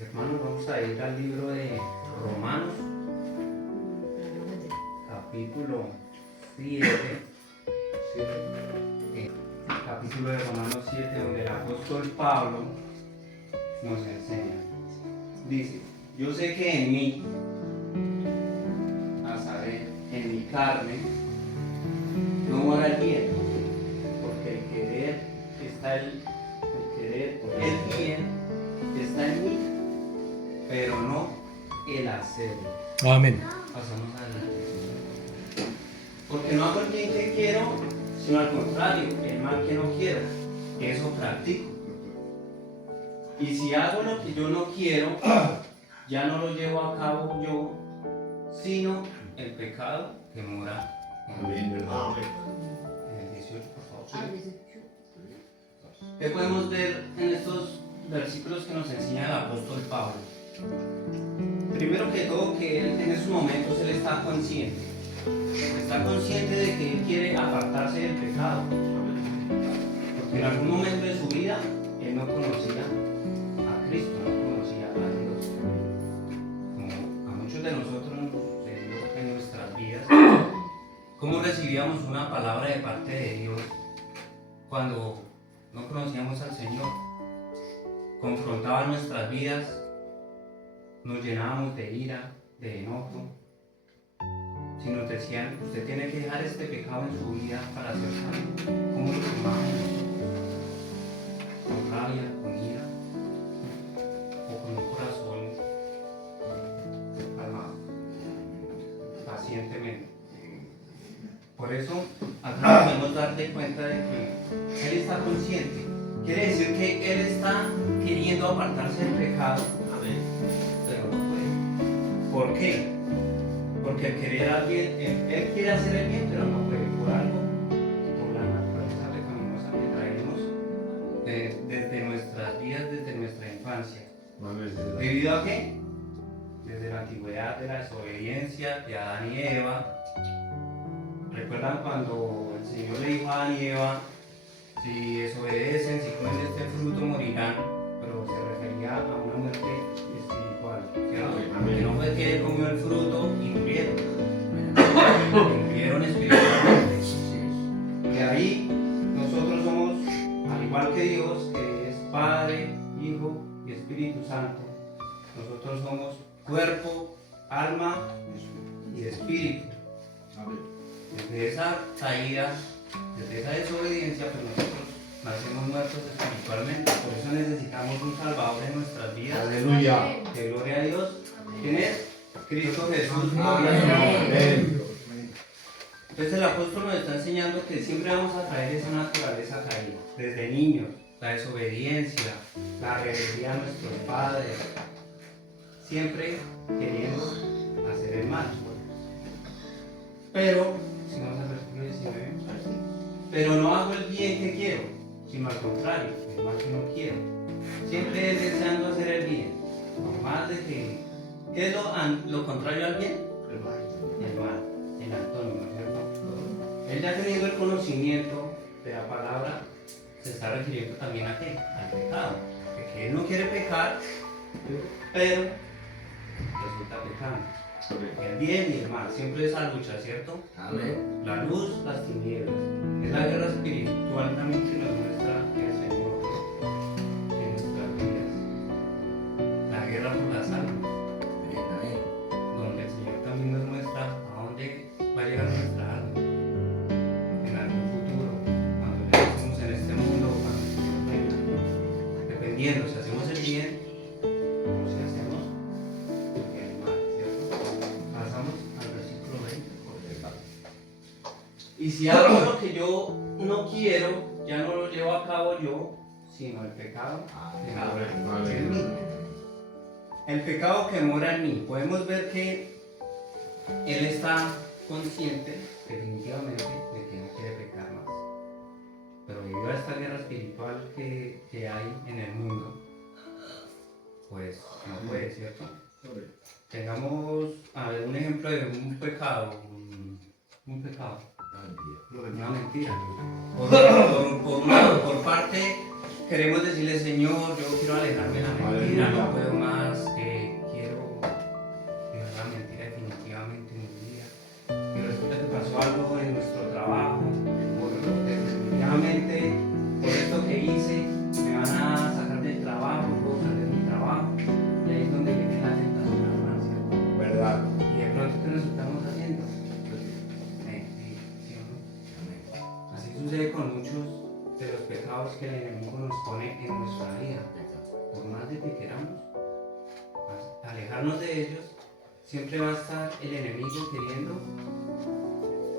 Hermanos, vamos a ir al libro de Romanos, capítulo 7. Capítulo de Romanos 7, donde el apóstol Pablo nos enseña. Dice: yo sé que en mí, a saber, en mi carne, no mora el bien, porque el bien está en mí, pero no el hacerlo. Amén. Pasamos adelante. Porque no hago el bien que quiero, sino al contrario, el mal que no quiero. Eso practico. Y si hago lo que yo no quiero, ya no lo llevo a cabo yo, sino el pecado que mora en mí. En el 18, por favor. ¿Qué podemos ver en estos versículos que nos enseña el apóstol Pablo? Primero que todo, que él en esos momentos él está consciente. Está consciente de que él quiere apartarse del pecado. Porque en algún momento de su vida él no conocía a Cristo, no conocía a Dios. Como a muchos de nosotros nos sucedió en nuestras vidas. ¿Cómo recibíamos una palabra de parte de Dios cuando no conocíamos al Señor? Confrontaba nuestras vidas, nos llenábamos de ira, de enojo. Si nos decían: usted tiene que dejar este pecado en su vida para ser salvo, ¿cómo lo tomábamos? ¿Con rabia, con ira, o con un corazón calmado, pacientemente? Por eso, acá podemos darte cuenta de que él está consciente. Quiere decir que él está queriendo apartarse del pecado, pero no puede. ¿Por qué? Porque él quiere hacer el bien, pero no puede, por algo, por la naturaleza pecaminosa que traemos desde nuestras vidas, desde nuestra infancia. ¿Debido a qué? Desde la antigüedad de la desobediencia de Adán y Eva. ¿Recuerdan cuando el Señor le dijo a Adán y Eva: si desobedecen, si comen de este fruto morirán? Pero se refería a una muerte espiritual, ¿cierto? Porque no fue que él comió el fruto y murieron. Murieron espiritualmente. Y ahí nosotros somos, al igual que Dios, que es Padre, Hijo y Espíritu Santo. Nosotros somos cuerpo, alma y espíritu. Desde esa caída, desde esa desobediencia, pues nosotros nacemos muertos espiritualmente. Por eso necesitamos un Salvador en nuestras vidas. Aleluya. Que gloria a Dios. ¿Quién es? Cristo Jesús. Amén. Entonces el apóstol nos está enseñando que siempre vamos a traer esa naturaleza caída. Desde niños, la desobediencia, la rebeldía a nuestros padres. Siempre queriendo hacer el mal. Pero, si vamos al versículo 19, pero no hago el bien que quiero, sino al contrario, el mal que no quiero. Siempre es deseando hacer el bien, por más de que... ¿Qué es lo contrario al bien? El mal, el antónimo, ¿cierto? Él ya teniendo el conocimiento de la palabra, se está refiriendo también a qué? Al pecado. Porque él no quiere pecar, pero resulta pecando. El bien y el mal, siempre esa lucha, ¿cierto? Amén. La luz, las tinieblas. Es la guerra espiritual también que nos muestra el Señor en nuestras vidas. La guerra por las almas. Donde el Señor también nos muestra a dónde va a llegar nuestra alma. En algún futuro, cuando ya estemos en este mundo, cuando el Señor venga. Dependiendo si hacemos el bien o si hacemos el mal, ¿cierto? Pasamos al versículo 20. Y si hago lo que yo no quiero, ya no lo llevo a cabo yo, sino el pecado que mora en mí. El pecado que mora en mí. Podemos ver que él está consciente, definitivamente, de que no quiere pecar más. Pero debido a esta guerra espiritual que hay en el mundo, pues no puede, ¿cierto? Tengamos un ejemplo de un pecado. Un pecado. Una mentira. Por parte queremos decirle: Señor, yo quiero alejarme de la mentira, no puedo más queramos alejarnos de ellos, siempre va a estar el enemigo queriendo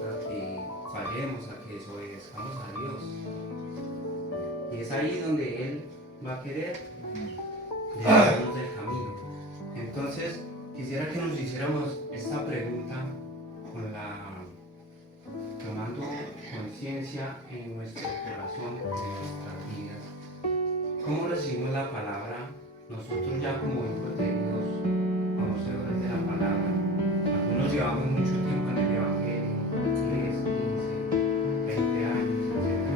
a que fallemos, a que desobedezcamos a Dios. Y es ahí donde Él va a querer llevarnos del camino. Entonces, quisiera que nos hiciéramos esta pregunta tomando conciencia en nuestro corazón, en nuestras vidas. ¿Cómo recibimos la palabra nosotros ya como hijos de Dios, conocedores de la palabra? Algunos llevamos mucho tiempo en el Evangelio, 10, 15, 20 años, etc.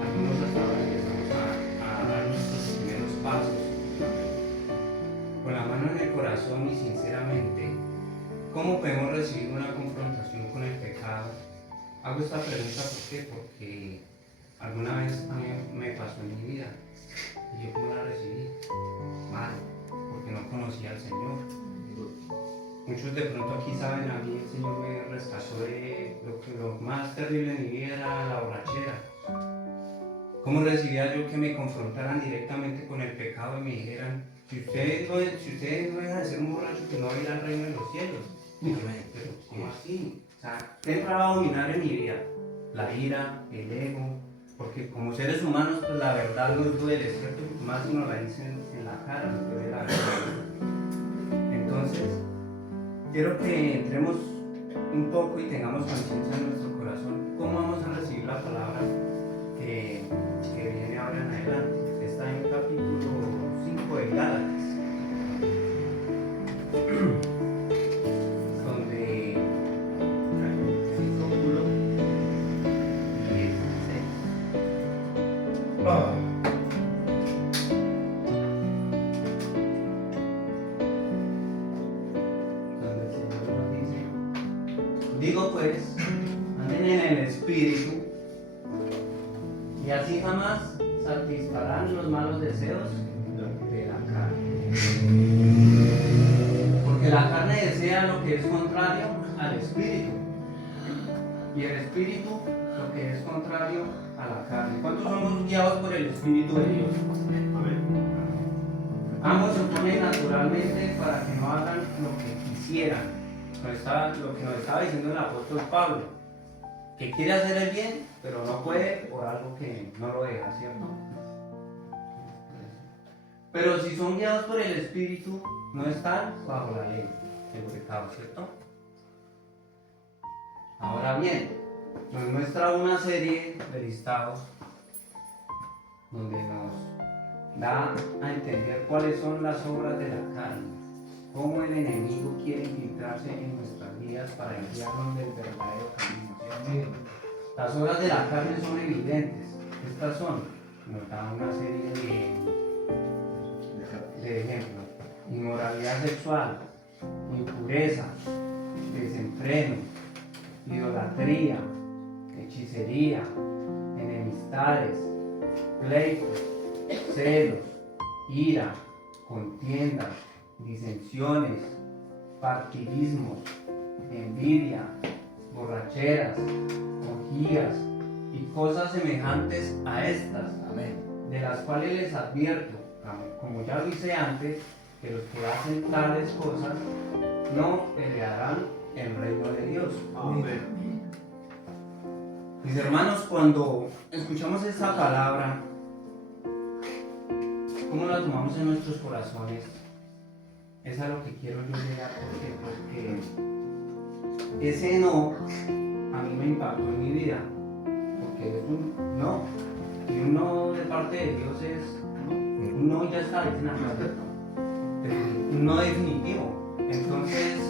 Algunos hasta ahora empezamos a dar nuestros primeros pasos. Con la mano en el corazón y sinceramente, ¿cómo podemos recibir una confrontación con el pecado? Hago esta pregunta porque alguna vez a mí me pasó en mi vida y yo cómo la recibí mal, porque no conocía al Señor. Muchos de pronto aquí saben, a mí el Señor me rescató de lo más terrible en mi vida era la borrachera. ¿Cómo recibía yo que me confrontaran directamente con el pecado y me dijeran, si usted no deja de ser un borracho, que no va a ir al reino de los cielos? Pero ¿cómo así? O sea, ¿qué entraba a dominar en mi vida? La ira, el ego, porque como seres humanos, pues la verdad nos duele, ¿cierto? Más si nos la dicen en la cara, nos duele la verdad. Entonces, quiero que entremos un poco y tengamos conciencia en nuestro corazón. ¿Cómo vamos a recibir la palabra que viene ahora en adelante? Está en capítulo 5 de Gálatas. Digo pues, anden en el Espíritu, y así jamás satisfarán los malos deseos de la carne. Porque la carne desea lo que es contrario al Espíritu, y el Espíritu lo que es contrario a la carne. ¿Cuántos somos guiados por el Espíritu de Dios? Ambos se oponen naturalmente para que no hagan lo que quisieran. Lo que nos estaba diciendo el apóstol Pablo, que quiere hacer el bien, pero no puede por algo que no lo deja, ¿cierto? Pero si son guiados por el Espíritu, no están bajo la ley del pecado, ¿cierto? Ahora bien, nos muestra una serie de listados donde nos da a entender cuáles son las obras de la carne, cómo el enemigo quiere infiltrarse en nuestras vidas para desviarnos del verdadero camino. Las obras de la carne son evidentes. Estas son, nos da una serie de ejemplos: inmoralidad sexual, impureza, desenfreno, idolatría, hechicería, enemistades, pleitos, celos, ira, contiendas, disensiones, partidismos, envidia, borracheras, orgías y cosas semejantes a estas. Amén. De las cuales les advierto, como ya lo hice antes, que los que hacen tales cosas no heredarán el reino de Dios. Amén. Mis hermanos, cuando escuchamos esta palabra, ¿cómo la tomamos en nuestros corazones? Es a lo que quiero yo llegar, porque ese no a mí me impactó en mi vida, porque es un no, y un no de parte de Dios es un no, ya está, es una un no definitivo. Entonces,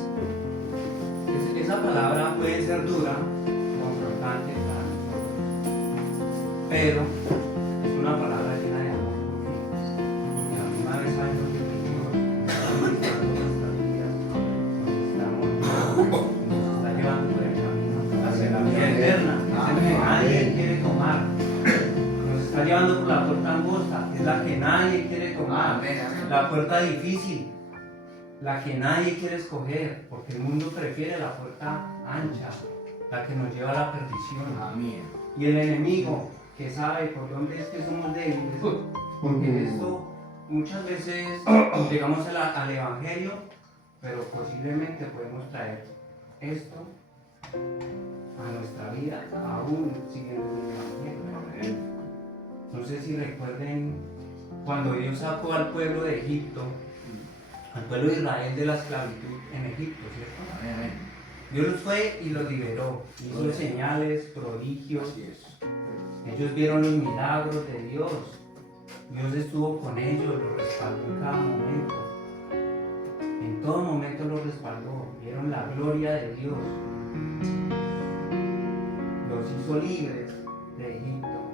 esa palabra puede ser dura, confrontante para nosotros, pero es una palabra llena de amor, porque la misma vez sabemos que nos está llevando por el camino hacia la vida eterna, es el que nadie quiere tomar. Nos está llevando por la puerta angosta, es la que nadie quiere tomar, la puerta difícil, la que nadie quiere escoger, porque el mundo prefiere la puerta ancha, la que nos lleva a la perdición. Y el enemigo, que sabe por dónde es que somos débiles, porque esto muchas veces llegamos al Evangelio, pero posiblemente podemos traer esto a nuestra vida, aún siguiendo el Evangelio. No sé si recuerden cuando Dios sacó al pueblo de Egipto, al pueblo de Israel de la esclavitud en Egipto, ¿cierto? Dios los fue y los liberó, hizo señales, prodigios. Ellos vieron los milagros de Dios. Dios estuvo con ellos, los respaldó en cada momento. En todo momento los respaldó. Vieron la gloria de Dios. Los hizo libres de Egipto.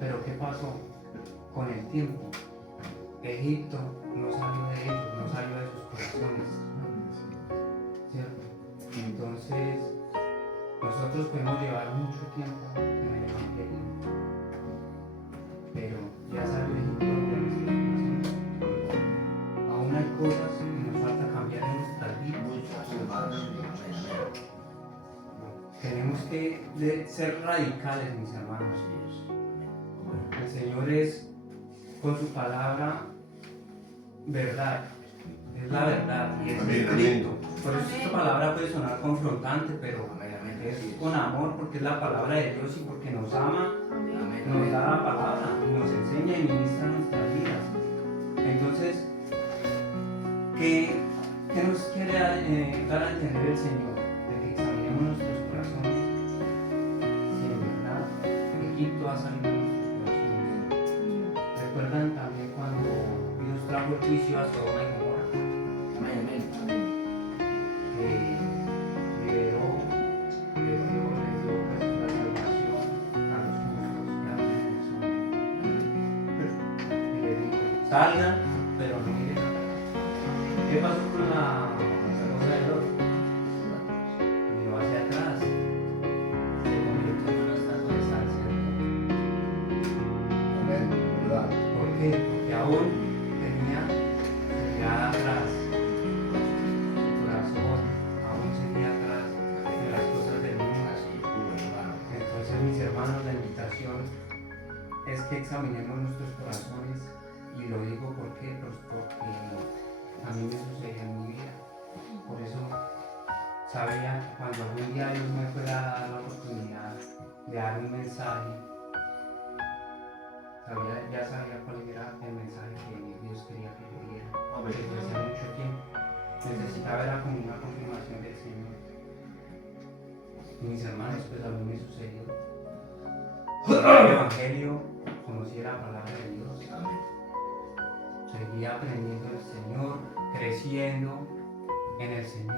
Pero ¿qué pasó? Con el tiempo, Egipto no salió de ellos, no salió de sus corazones. ¿Cierto? Entonces, nosotros podemos llevar mucho tiempo en el Evangelio, pero ya salió Egipto de nuestros corazones. Aún hay cosas que nos falta cambiar en nuestras vidas. Tenemos que ser radicales, mis hermanos. El Señor es, con su palabra, verdad. Es la verdad y es escrito. Por eso esta palabra puede sonar confrontante, pero es con amor porque es la palabra de Dios y porque nos ama, nos da la palabra y nos enseña y ministra nuestras vidas. Entonces, ¿qué nos quiere dar a entender el Señor? De que examinemos nuestros corazones. Si en verdad Egipto ha salido de nuestros corazones. ¿Recuerdan también cuando Dios trajo el juicio a Sodoma y Gomorra? Liberó, les dio pues, la salvación a los justos y a los personas. Y les dijo, salgan, pero no miren atrás. ¿Qué pasó con la esposa de Lot? Miró hacia atrás, se convirtió en una estatua de sal, ¿cierto? ¿Por qué? Porque aún tenía mirada atrás. Mis hermanos, la invitación es que examinemos nuestros corazones y lo digo porque a mí me sucedió en mi vida. Por eso sabía que cuando algún día Dios me fuera a dar la oportunidad de dar un mensaje, ya sabía cuál era el mensaje que Dios quería que yo diera. Desde hace mucho tiempo necesitaba era como una confirmación del Señor. Y mis hermanos, pues a mí me sucedió. El Evangelio, conocí la palabra de Dios. Seguía aprendiendo del Señor, creciendo en el Señor.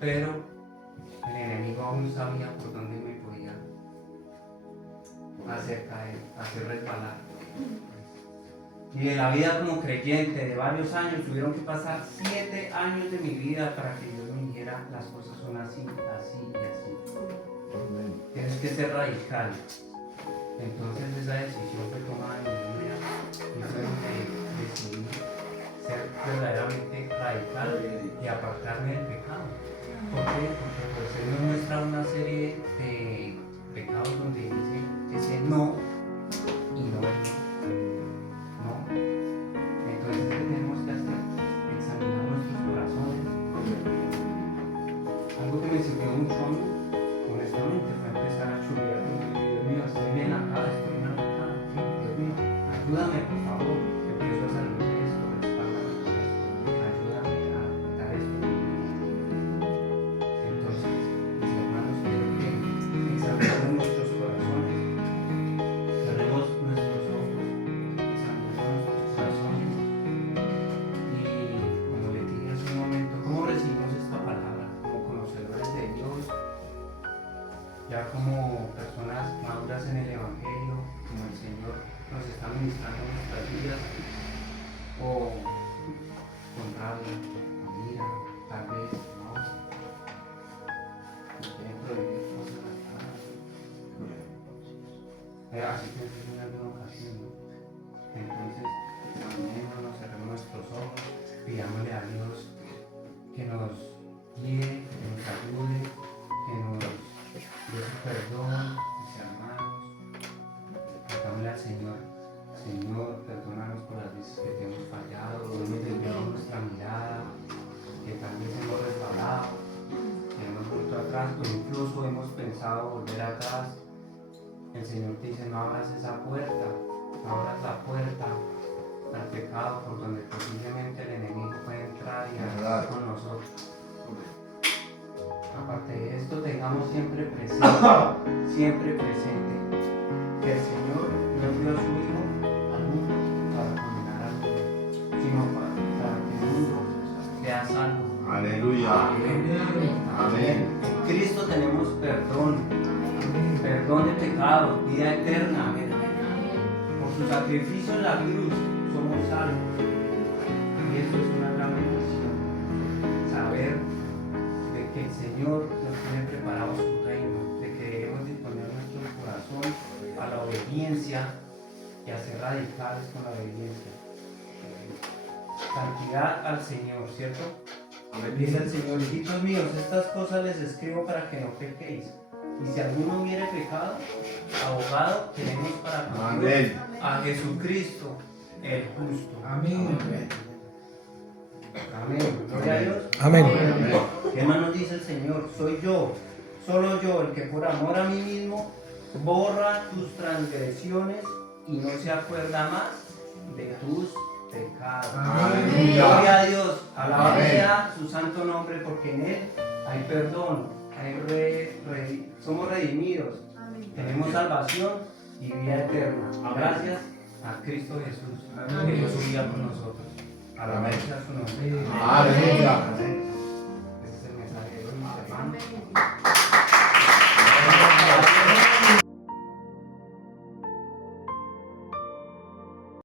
Pero el enemigo aún sabía por dónde me podía hacer caer, hacer resbalar. Y de la vida como creyente de varios años, tuvieron que pasar 7 años de mi vida para que Dios me dijera las cosas son así, así y así. Tienes que ser radical. Entonces esa decisión fue tomada en mi vida y fue donde decidí ser verdaderamente radical y apartarme del pecado. ¿Por qué? Porque pues Él nos muestra una serie de pecados donde dice ese no y no es no. Entonces, ¿qué tenemos que hacer? Examinar nuestros corazones. Algo que me sirvió mucho a mí, honestamente, fue empezar a chulear. Dios mío, estoy bien acá, estoy mal acá. Dios mío, ayúdame por favor. Empiezo a salir de esto, respáldame con esto. Ayúdame a quitar esto. Entonces, mis hermanos, quiero que examinemos nuestros corazones el Señor te dice, no abras esa puerta, no abras la puerta al pecado por donde posiblemente el enemigo puede entrar y acabar con nosotros. Aparte de esto, tengamos siempre presente que el Señor no envió a su Hijo al mundo para condenar al mundo, sino para que el mundo sea salvo. Aleluya. Amén. En Cristo tenemos perdón, perdón de pecados, vida eterna. Por su sacrificio en la cruz somos salvos. Y eso es una gran bendición. Saber de que el Señor nos tiene preparado su reino, de que debemos disponer nuestro corazón a la obediencia y a ser radicales con la obediencia. Santidad al Señor, ¿cierto? Dice el Señor, hijitos míos, estas cosas les escribo para que no pequéis. Y si alguno hubiere pecado, abogado tenemos para con Dios a Jesucristo, el justo. Amén. Amén. Gloria a Dios. Amén. ¿Qué más nos dice el Señor? Soy yo, solo yo, el que por amor a mí mismo borra tus transgresiones y no se acuerda más de tus pecados. Aleluya. Gloria a Dios. Alabado Amén. sea su santo nombre, porque en Él hay perdón, somos redimidos, tenemos salvación y vida eterna. Gracias a Cristo Jesús, que dio su vida por nosotros. Alabado sea su nombre. Aleluya.